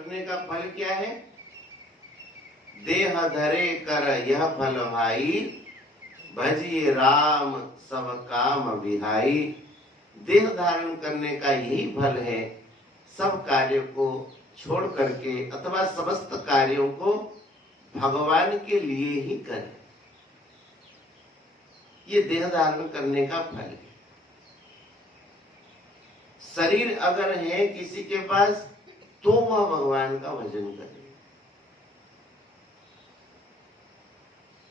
रखने का फल क्या है? देह धरे कर यह फल भाई, भजिए राम सब काम विहाई। देह धारण करने का यही फल है, सब कार्य को छोड़ करके अथवा समस्त कार्यों को भगवान के लिए ही करें। ये देह धारण करने का फल है। शरीर अगर है किसी के पास तो वह भगवान का भजन करे,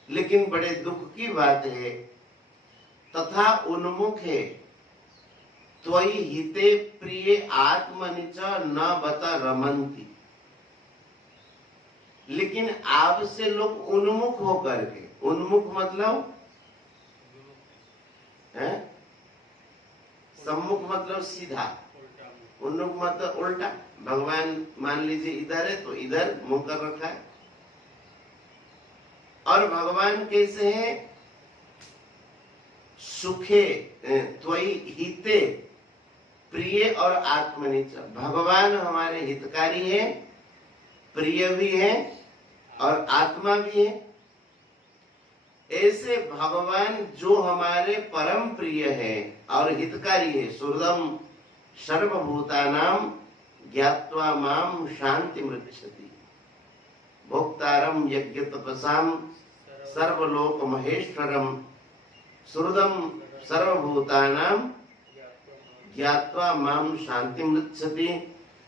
लेकिन बड़े दुख की बात है, तथा उन्मुख है त्वयि हिते प्रिय आत्मनिच न बत रमंती। लेकिन आपसे लोग उन्मुख होकर के, उन्मुख मतलब है, सम्मुख मतलब सीधा, उन्मुख मतलब उल्टा। भगवान मान लीजिए इधर है तो इधर मुंह कर रखा है। और भगवान कैसे हैं? सुखे त्वयि हिते प्रिय और आत्मनिच। भगवान हमारे हितकारी है, प्रिय भी है और आत्मा भी है। ऐसे भगवान जो हमारे परम प्रिय है और हितकारी है, सुहृदम सर्वभूतानां ज्ञात्वा माम शांति मृच्छति, भोक्तारम यज्ञ तपसाम सर्वलोक महेश्वरम, सुहृदम सर्वभूतानां ज्ञात्वा माम शांति मृच्छति।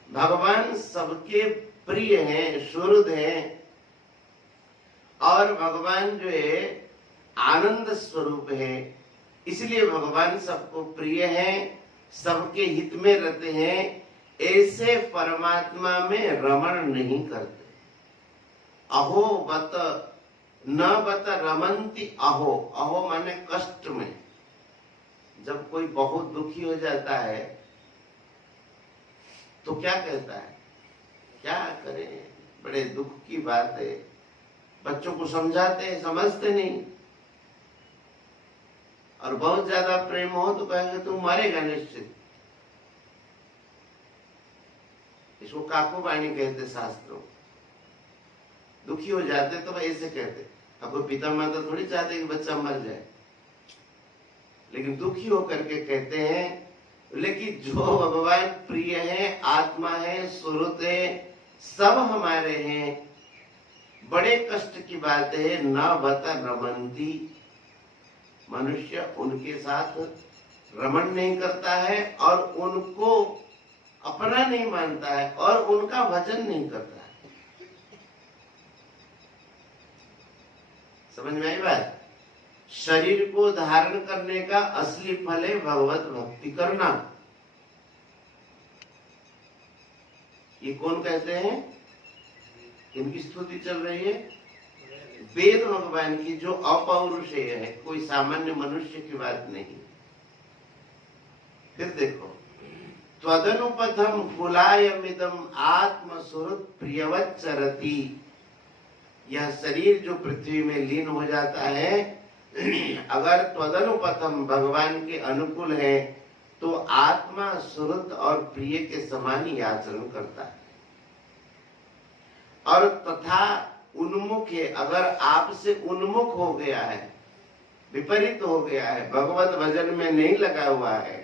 भगवान सबके प्रिय हैं, सुहृद हैं, और भगवान जो है आनंद स्वरूप है। इसलिए भगवान सबको प्रिय हैं, सबके हित में रहते हैं। ऐसे परमात्मा में रमण नहीं करते। अहो बत न बत रमंती। अहो, अहो माने कष्ट में। जब कोई बहुत दुखी हो जाता है तो क्या कहता है? क्या करें, बड़े दुख की बात है। बच्चों को समझाते हैं, समझते नहीं। और बहुत ज्यादा प्रेम हो तो कहेंगे तू मरेगा निश्चित। इसको काकुबाणी कहते शास्त्रों। दुखी हो जाते तो ऐसे कहते। अब कोई पिता माता थोड़ी चाहते कि बच्चा मर जाए, लेकिन दुखी होकर के कहते हैं। लेकिन जो भगवान प्रिय है, आत्मा है, सुहृद है, सब हमारे हैं। बड़े कष्ट की बात है, न बत रमंती। मनुष्य उनके साथ रमण नहीं करता है और उनको अपना नहीं मानता है और उनका भजन नहीं करता है। समझ में आई बात? शरीर को धारण करने का असली फल है भगवत भक्ति करना। ये कौन कहते हैं? इनकी स्तुति चल रही है वेद भगवान की, जो अपौरुषेय है, कोई सामान्य मनुष्य की बात नहीं। फिर देखो, त्वदनुपथम कुलायमिदम आत्म सुहृद प्रियवत् चरति। यह शरीर जो पृथ्वी में लीन हो जाता है, अगर त्वदनुपथम भगवान के अनुकूल है तो आत्मा सुहृद और प्रिय के समान ही आचरण करता है। और तथा उन्मुख है, अगर आपसे उन्मुख हो गया है, विपरीत हो गया है, भगवत भजन में नहीं लगा हुआ है,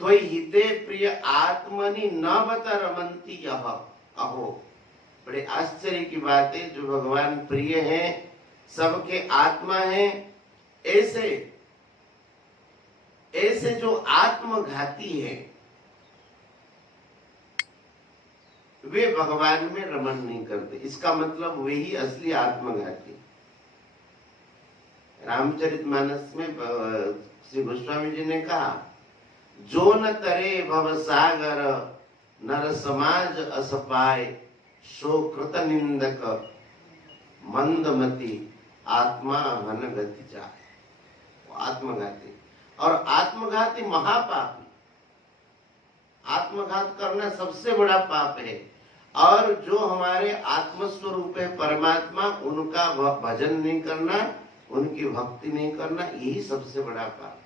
तो हिते प्रिय आत्मनि न बत रमंती यह। अहो, बड़े आश्चर्य की बात है। जो भगवान प्रिय हैं, सबके आत्मा हैं, ऐसे ऐसे जो आत्मघाती है, वे भगवान में रमण नहीं करते। इसका मतलब वे ही असली आत्मघाती। रामचरितमानस में श्री गोस्वामी जी ने कहा, जो न तरे भव सागर नर समाज असपाय, सो कृत निंदक मंदमती आत्मा हन गति जाए। आत्मघाती, और आत्मघाती महापापी। आत्मघात करना सबसे बड़ा पाप है। और जो हमारे आत्मस्वरूप है परमात्मा, उनका भजन नहीं करना, उनकी भक्ति नहीं करना, यही सबसे बड़ा पाप।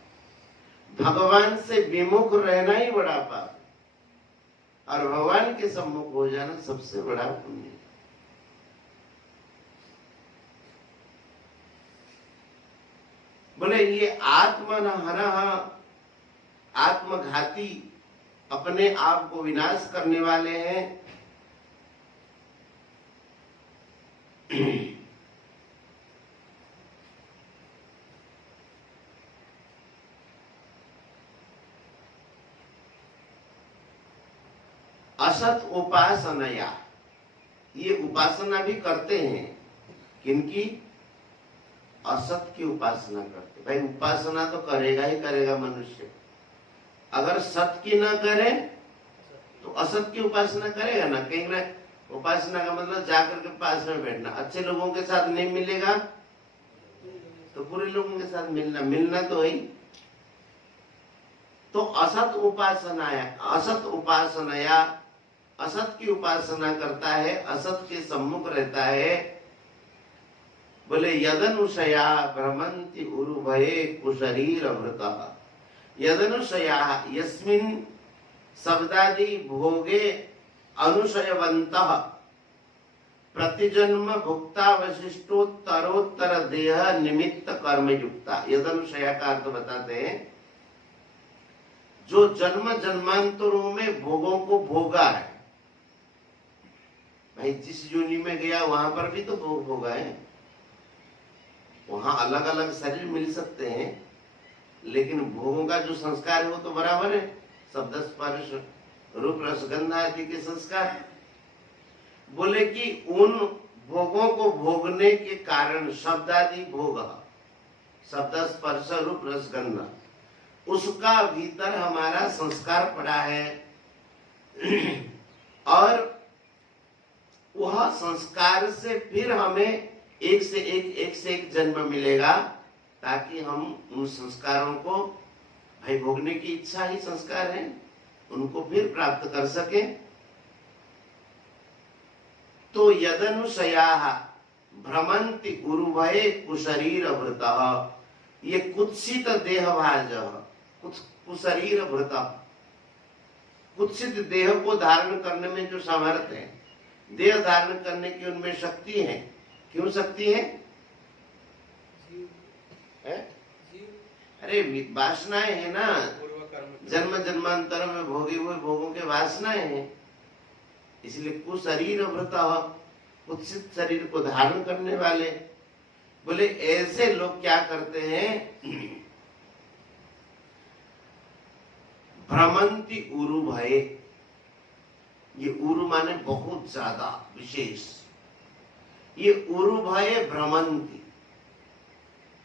भगवान से विमुख रहना ही बड़ा पाप। और भगवान के सम्मुख हो जाना सबसे बड़ा पुण्य है। बोले ये आत्मनहरः, आत्मघाती, अपने आप को विनाश करने वाले हैं। असत उपासनया, ये उपासना भी करते हैं, किनकी? असत की उपासना करते। भाई उपासना तो करेगा ही करेगा मनुष्य, अगर सत की ना करे तो असत की उपासना करेगा ना। कहीं ना उपासना का मतलब जाकर के पास में बैठना, अच्छे लोगों के साथ नहीं मिलेगा तो बुरे लोगों के साथ मिलना तो है। तो असत उपासनाया, असत उपासनाया, असत की उपासना करता है, असत के सम्मुख रहता है। बोले यदनुशया भ्रमन्ति उरुभये कुशरीर अमृतः, यदनुशया यस्मिन् शब्दादि भोगे अनुशयवन्तः प्रतिजन्म भुक्ता वशिष्ठोत्तरोत्तर देह निमित्त कर्म युक्ता। यदनुशया का अर्थ बताते हैं, जो जन्म जन्मांतरों में भोगों को भोगा है। भाई जिस योनि में गया वहां पर भी तो भोग भोगा है, वहां अलग अलग शरीर मिल सकते हैं, लेकिन भोगों का जो संस्कार है वो तो बराबर है। शब्द स्पर्श रूप रसगंध आदि के संस्कार। बोले कि उन भोगों को भोगने के कारण शब्द आदि भोग, शब्द स्पर्श रूप रसगंध, उसका भीतर हमारा संस्कार पड़ा है और वह संस्कार से फिर हमें एक से एक जन्म मिलेगा, ताकि हम उन संस्कारों को, भाई भोगने की इच्छा ही संस्कार है, उनको फिर प्राप्त कर सके। तो यदनुशयाः भ्रमन्ति उरुभये कुशरीर भृतः, ये कुत्सित देहभाज, कुशरीर भृतः, कुत्सित देह को धारण करने में जो सामर्थ्य है, देह धारण करने की उनमें शक्ति है। क्यों शक्ति है? अरे वासनाएं है ना, जन्म जन्मांतर में भोगे हुए भोगों के वासनाएं हैं, इसलिए कुशरीर भृतः, कुत्सित शरीर को धारण करने वाले। बोले ऐसे लोग क्या करते हैं? भ्रमंती उरु भये, ये उरु माने बहुत ज्यादा विशेष, ये उरु भये भ्रमंती,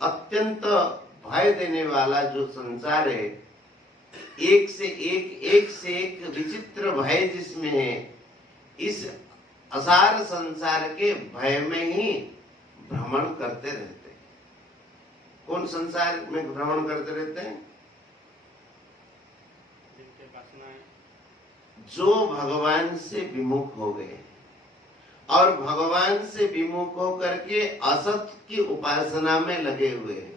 अत्यंत भय देने वाला जो संसार है, एक से एक विचित्र भय जिसमें है, इस असार संसार के भय में ही भ्रमण करते रहते हैं। कौन संसार में भ्रमण करते रहते हैं? जो भगवान से विमुख हो गए और भगवान से विमुख होकर के असत की उपासना में लगे हुए हैं।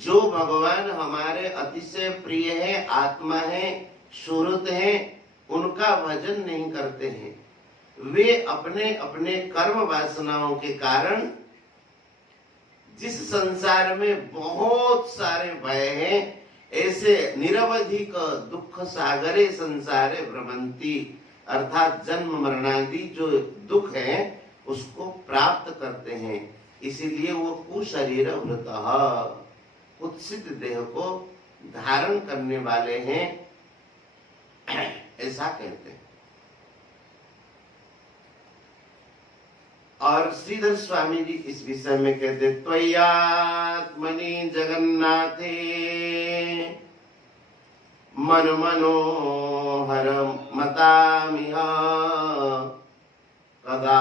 जो भगवान हमारे अतिशय प्रिय है, आत्मा है, सुहृद है, उनका भजन नहीं करते हैं। वे अपने अपने कर्म वासनाओं के कारण जिस संसार में बहुत सारे भय हैं, ऐसे निरवधिक दुख सागरे संसारे भ्रमंती, अर्थात जन्म मरणादि जो दुख है उसको प्राप्त करते हैं। इसीलिए वो कुशरीर भृतः, कुत्सित देह को धारण करने वाले हैं, ऐसा कहते हैं। और श्रीधर स्वामी जी इस विषय में कहते, त्वय्यात्मनि जगन्नाथे मन मनोहर मतामिह, कदा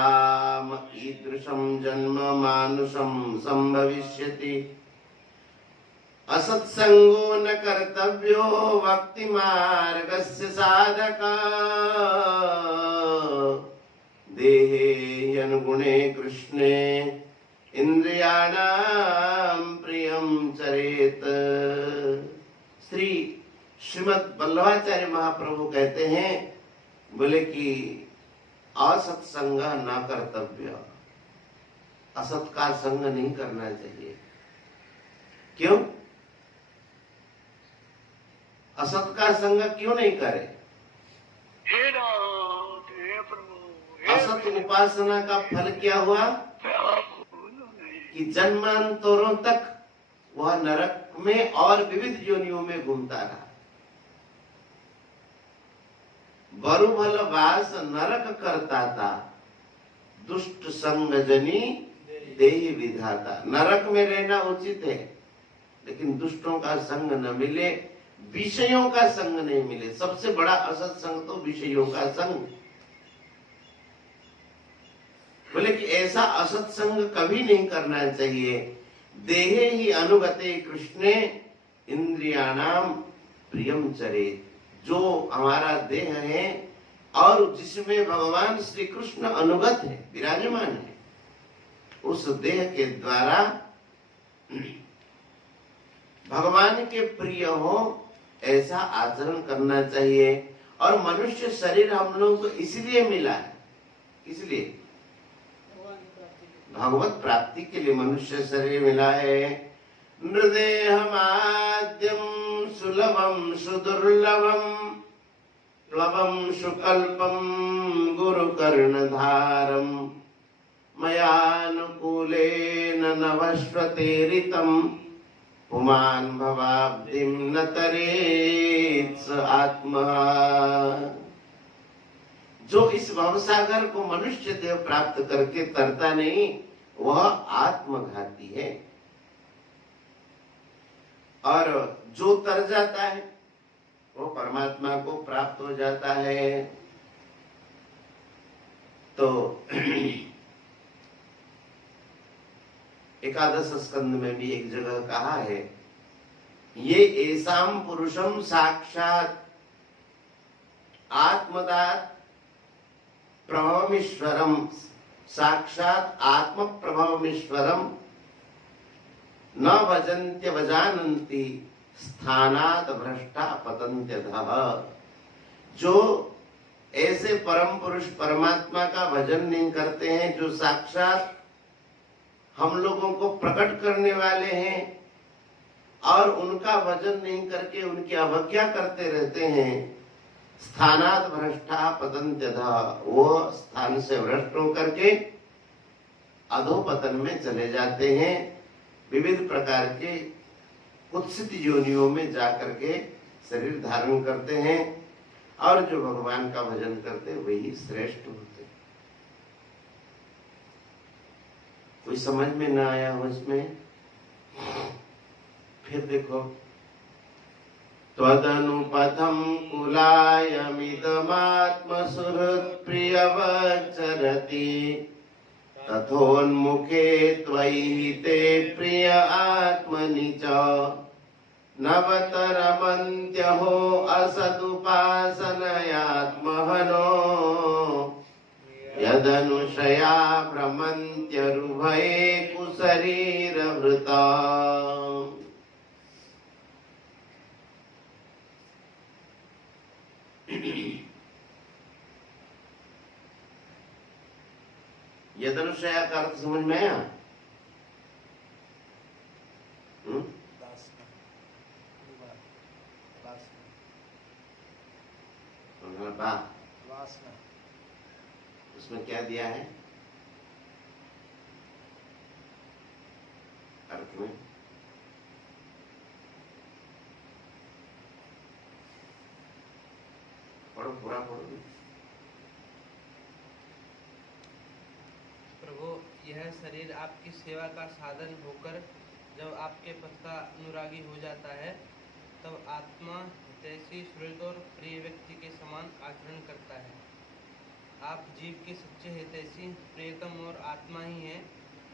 ईदृशं जन्म मानुषं संभविष्यति, असत्संगो न कर्तव्यो भक्ति मार्गस्य साधका, देहे अनुगुणे कृष्णे इंद्रियाणां प्रियं चरेत। श्री श्रीमद् वल्लभाचार्य महाप्रभु कहते हैं, बोले कि असत्संग न कर्तव्य, असत का संग नहीं करना चाहिए। क्यों? असत का संग क्यों नहीं करे? असत उपासना का फल क्या हुआ कि जन्मांतरों तक वह नरक में और विविध योनियों में घूमता रहा। बरुभल वास नरक करता था, दुष्ट संग जनी देहि विधाता। नरक में रहना उचित है, लेकिन दुष्टों का संग न मिले, विषयों का संग नहीं मिले। सबसे बड़ा असत संग तो विषयों का संग। बोले कि ऐसा असत संग कभी नहीं करना चाहिए। देहे ही अनुगते कृष्णे इंद्रियाणाम प्रियम चरे। जो हमारा देह है और जिसमें भगवान श्री कृष्ण अनुगत है, विराजमान है, उस देह के द्वारा भगवान के प्रिय हो ऐसा आचरण करना चाहिए। और मनुष्य शरीर हम लोगों को इसलिए मिला है, इसलिए भगवत प्राप्ति के लिए मनुष्य शरीर मिला है। नृदेहमाद्यम सुलभम सुदुर्लभम प्लवम सुकल्पम गुरु कर्णधारम मयानुकूलेन नवश्वतेरितम पुमान भवाब्धिम न तरेत् स आत्मा। जो इस भवसागर को मनुष्य देह प्राप्त करके तरता नहीं, वह आत्मघाती है। और जो तर जाता है वो परमात्मा को प्राप्त हो जाता है। तो एकादश स्कंद में भी एक जगह कहा है, ये ऐसाम पुरुषम साक्षात आत्मदात प्रभवमीश्वरम, साक्षात आत्म प्रभवमीश्वरम न भजन्त्य वजानन्ति स्थानाद भ्रष्टा पतन्त्यधः। जो ऐसे परम पुरुष परमात्मा का भजन नहीं करते हैं, जो साक्षात हम लोगों को प्रकट करने वाले हैं और उनका भजन नहीं करके उनकी अवज्ञा करते रहते हैं, स्थानाद भ्रष्टा पतन्त्यधः, वो स्थान से भ्रष्ट होकर के अधोपतन में चले जाते हैं। विविध प्रकार के कुत्सित योनियों में जाकर के शरीर धारण करते हैं। और जो भगवान का भजन करते वही श्रेष्ठ होते। कोई समझ में ना आया हो इसमें? फिर देखो, त्वदनुपथं कुलायमिदमात्मसुहृत्प्रियवचरति तथोन्मुखे त्वयि ते प्रिय आत्मनि च नवतरमन्त्यहो असदुपासनयात्महनो यदनुशया भ्रमन्त्यरुभये कुशरीरभृता। यदनुशया का अर्थ समझ में आया? उसमें क्या दिया है अर्थ में? पढ़ो, पूरा पढ़ो। प्रभु, यह शरीर आपकी सेवा का साधन होकर जब आपके पद का अनुरागी हो जाता है, तब आत्मा हितैषी सुहृद और प्रिय व्यक्ति के समान आचरण करता है। आप जीव के सच्चे हितैषी प्रियतम और आत्मा ही हैं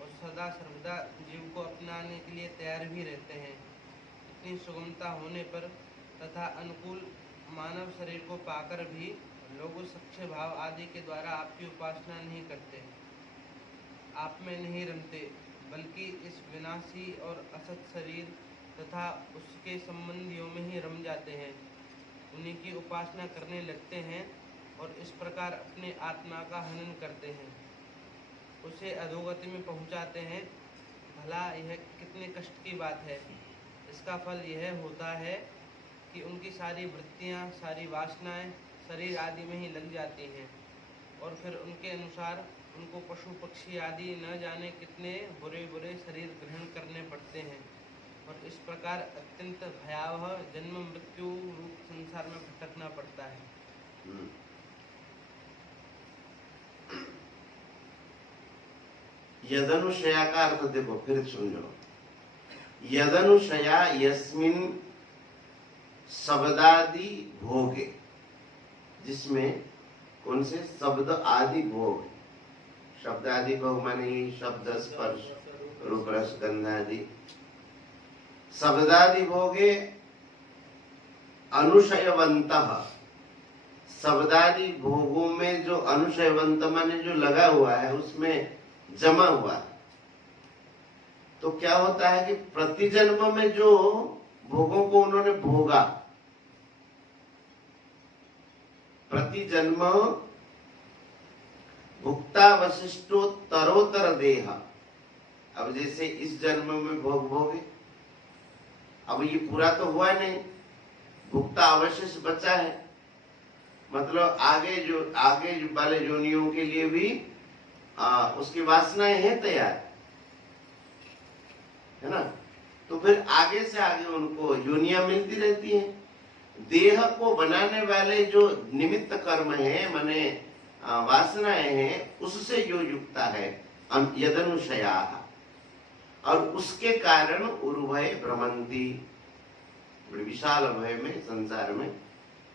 और सदा सर्वदा जीव को अपनाने के लिए तैयार भी रहते हैं। इतनी सुगमता होने पर तथा अनुकूल मानव शरीर को पाकर भी लोग सच्चे भाव आदि के द्वारा आपकी उपासना नहीं करते, आप में नहीं रमते, बल्कि इस विनाशी और असत शरीर तथा उसके संबंधियों में ही रम जाते हैं, उन्हीं की उपासना करने लगते हैं और इस प्रकार अपनी आत्मा का हनन करते हैं, उसे अधोगति में पहुंचाते हैं। भला यह कितने कष्ट की बात है। इसका फल यह होता है कि उनकी सारी वृत्तियां, सारी वासनाएं शरीर आदि में ही लग जाती हैं और फिर उनके अनुसार उनको पशु पक्षी आदि न जाने कितने बुरे बुरे शरीर ग्रहण करने पड़ते हैं और इस प्रकार अत्यंत भयावह जन्म मृत्यु रूप संसार में भटकना पड़ता है। यदनुशया का अर्थ देखो, फिर समझो। यदनुशया यस्मिन शब्दादि भोगे, जिसमें कौन से शब्द आदि भोग, शब्द आदि भोग माने शब्द स्पर्श रूप रस गंध आदि, शब्दादि भोगे अनुशयवंतः, शब्दादि भोगों में जो अनुशयवंत माने जो लगा हुआ है, उसमें जमा हुआ है, तो क्या होता है कि प्रति जन्म में जो भोगों को उन्होंने भोगा, प्रति जन्म भुक्ता वशिष्ठोत्तरोत्तर देह। अब जैसे इस जन्म में भोग भोगे, अब ये पूरा तो हुआ नहीं, भुक्ता अवशेष बचा है, मतलब आगे जो वाले योनियों के लिए भी उसकी वासनाएं हैं तैयार, है ना। तो फिर आगे से आगे उनको योनियां मिलती रहती हैं। देह को बनाने वाले जो निमित्त कर्म है, माने वासनाएं हैं, उससे जो युक्ता है यदनुशया, और उसके कारण उर्भय भ्रमंती, बड़ी विशाल भय में संसार में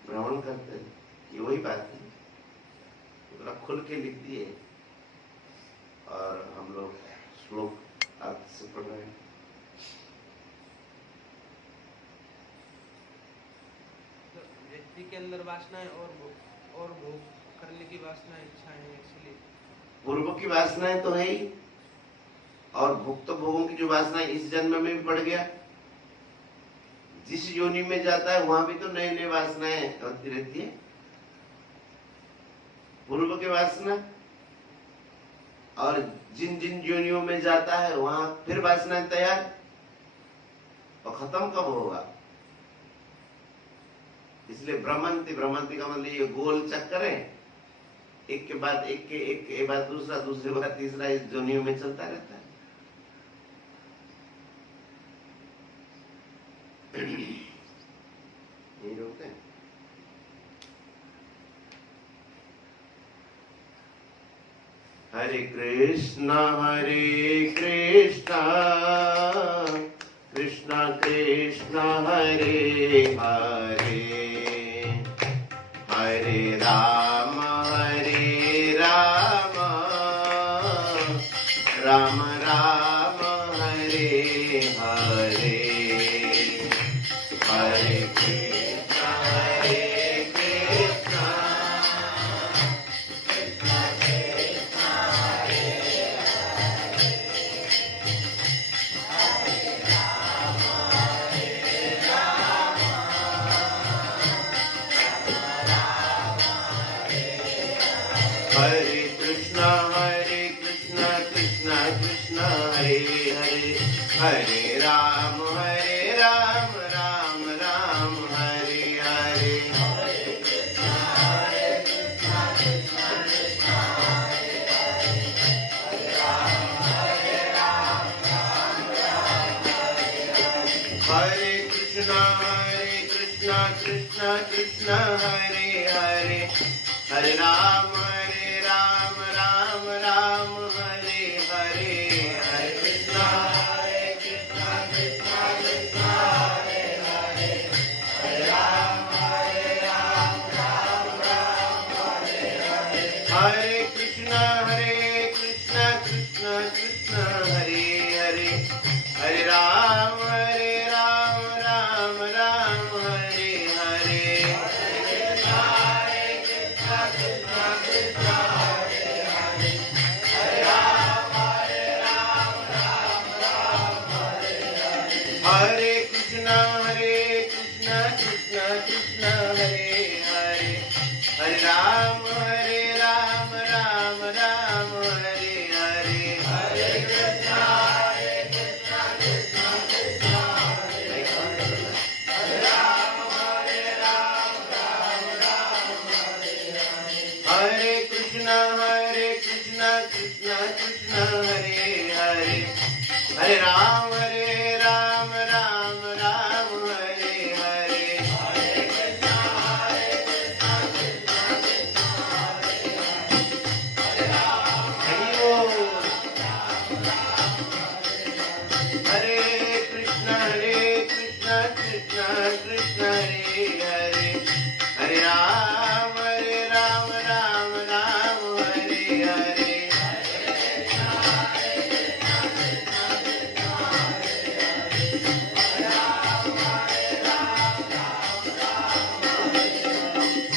भ्रमण करते हैं। ये वही बात है, थोड़ा खुल के लिख दिए और हम लोग श्लोक अर्थ से पढ़ रहे हैं। व्यक्ति के अंदर वासनाएं और भोग करने की वासनाएं, इच्छाएं हैं, इसलिए पूर्व की वासनाएं तो है ही, और भुक्त भोगों की जो वासनाएं इस जन्म में भी पड़ गया। जिस योनि में जाता है वहां भी तो नई नई वासनाएं होती रहती है। पूर्व की वासना, और जिन जिन योनियों में जाता है वहां फिर वासनाएं तैयार, और खत्म कब होगा। इसलिए भ्रमंती, भ्रमंती का मतलब ये गोल चक्कर है, एक के बाद एक बाद दूसरा, दूसरे बाद तीसरा, इस जोनियों में चलता रहता है। ये रोकते हैं। हरे कृष्णा कृष्णा कृष्णा हरे हरे, हरे राम राम राम हरे हरे, हरे कृष्णा कृष्णा कृष्णा हरे हरे, हरे राम हरे कृष्णा कृष्णा कृष्णा हरे हरे, हरे राम राम राम हरे हरे, हरे कृष्णा कृष्णा कृष्णा हरे हरे, हरे राम राम हरे हरे, हरे कृष्णा कृष्णा कृष्णा हरे हरे, हरे राम राम हरे हरे, हरे कृष्णा कृष्णा कृष्णा हरे हरे, हरे राम राम हरे हरे, हरे कृष्णा कृष्णा कृष्णा हरे हरे, हरे राम राम हरे हरे, हरे कृष्णा कृष्णा कृष्णा हरे हरे, हरे राम राम हरे हरे, हरे कृष्णा कृष्णा कृष्णा हरे हरे, हरे राम हरे कृष्णा कृष्णा कृष्णा हरे हरे, हरे राम राम राम हरे हरे, हरे कृष्णा कृष्णा कृष्णा हरे हरे, हरे कृष्णा कृष्णा कृष्णा हरे हरे, हरे राम राम हरे हरे,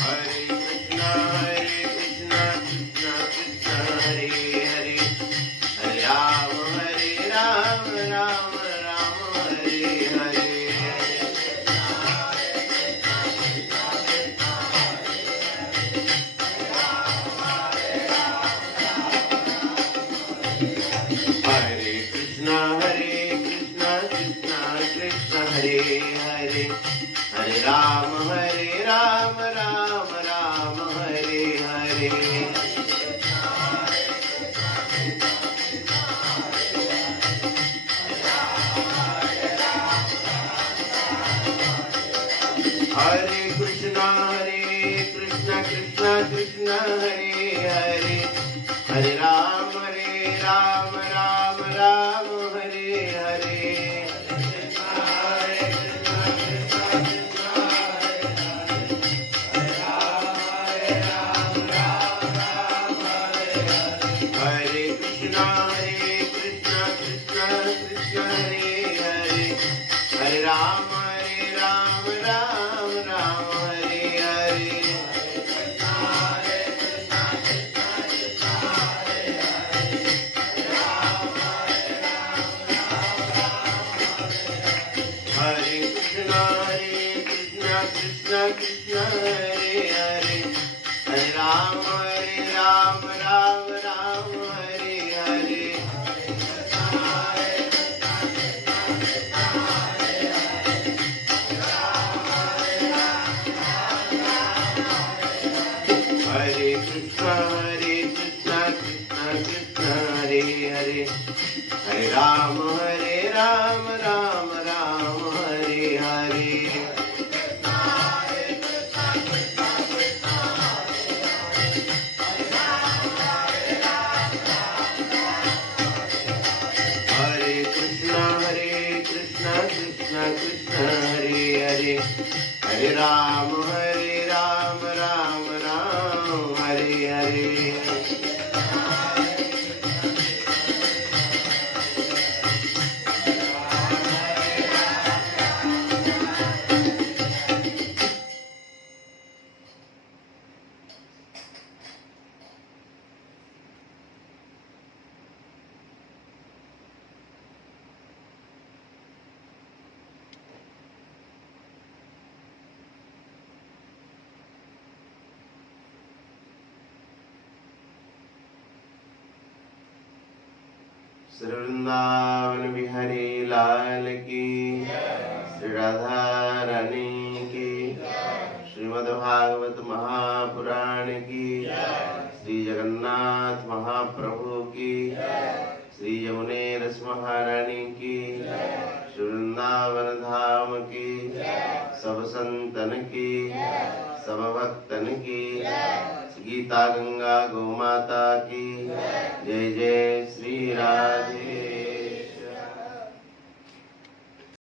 हरे कृष्णा कृष्णा कृष्णा हरे हरे, हरे राम राम हरे हरे, हरे कृष्णा कृष्णा कृष्णा हरे हरे, हरे राम राम हरे हरे, हरे कृष्णा कृष्णा कृष्णा हरे हरे, हरे राम राम हरे हरे, हरे कृष्णा कृष्णा कृष्णा हरे हरे, हरे राम राम हरे हरे, हरे कृष्णा कृष्णा कृष्णा हरे हरे, हरे राम राम हरे हरे, हरे कृष्णा कृष्णा कृष्णा हरे हरे, हरे राम राम हरे हरे, हरे कृष्णा कृष्णा कृष्णा हरे हरे, हरे राम राम हरे हरे, श्री वृंदावन बिहारी लाल की, श्री राधा रानी की, श्रीमद् भागवत महापुराण की, श्री जगन्नाथ महाप्रभु की, श्री यमुने रस महारानी की, श्री वृंदावन धाम की, सब संतन की, सब भक्तन की, गीता गंगा गौ माता की जय, जय श्री राधे